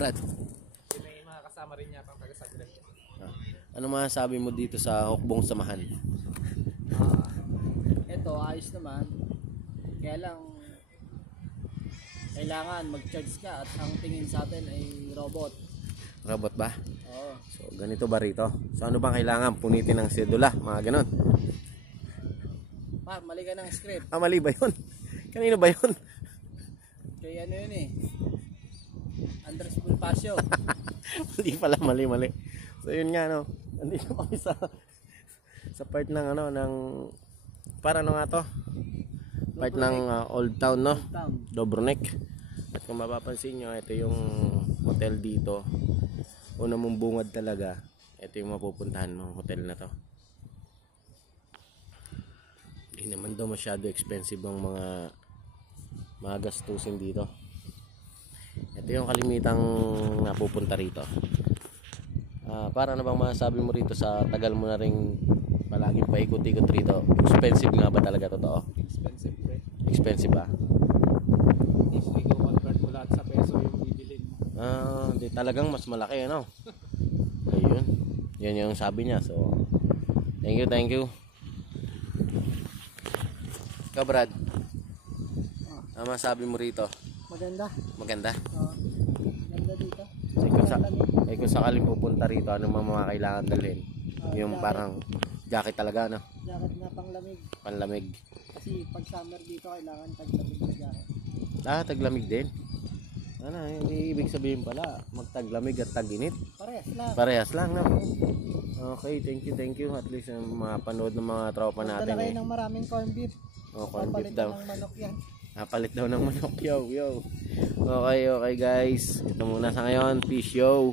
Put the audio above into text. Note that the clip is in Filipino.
Brad? May mga kasama rin niya pang taga-saglit. Ano masasabi mo dito sa hukbong samahan? Ito, ayos naman. Kaya lang, kailangan mag-charge ka at ang tingin sa atin ay robot. Robot ba? Oo. So, ganito ba rito? So, ano bang kailangan? Punitin ng sedula, mga ganon. Mali ka ng script. Mali ba yun? Kanino ba yun? Kaya ano yun eh. Andres Bonifacio. Mali pala, mali. So, yun nga, no? Nandito kami sa part ng, ng, para ano nga to? Part ng Old Town, no? Old Town. Dobronek. At kung mapapansin nyo, ito yung hotel dito. Una mong bungad talaga. Ito yung mapupuntahan ng hotel na to. Hindi naman daw masyado expensive ang mga gastusin dito. Ito yung kalimitang napupunta rito. Para na bang masasabi mo rito sa tagal mo na ring palaging paikot-ikot rito? Expensive nga ba talaga totoo? Expensive pre. Expensive ba? Easily ko convert mo lahat sa peso yung bibilin mo. Di talagang mas malaki, ano? Ayun. Yan yung sabi niya. So, thank you. Ikaw, Brad? Ano masasabi mo rito? Maganda. Maganda? Maganda dito. Kung sakaling pupunta rito, ano mga kailangan dalhin? Yung jacket. parang jacket talaga, no? Jacket na panglamig. Panlamig. Kasi pag summer dito, kailangan taglamig na jacket. Taglamig din. Hindi ibig sabihin pala, magtaglamig at taginit. Parehas lang. No? Okay, thank you. At least mapanood ng mga tropa natin. Magdala kayo ng maraming corned beef. Corned beef daw. Ng manok yan. Palit daw ng manok, yo. Okay guys. Ito muna sa ngayon. Peace, yo.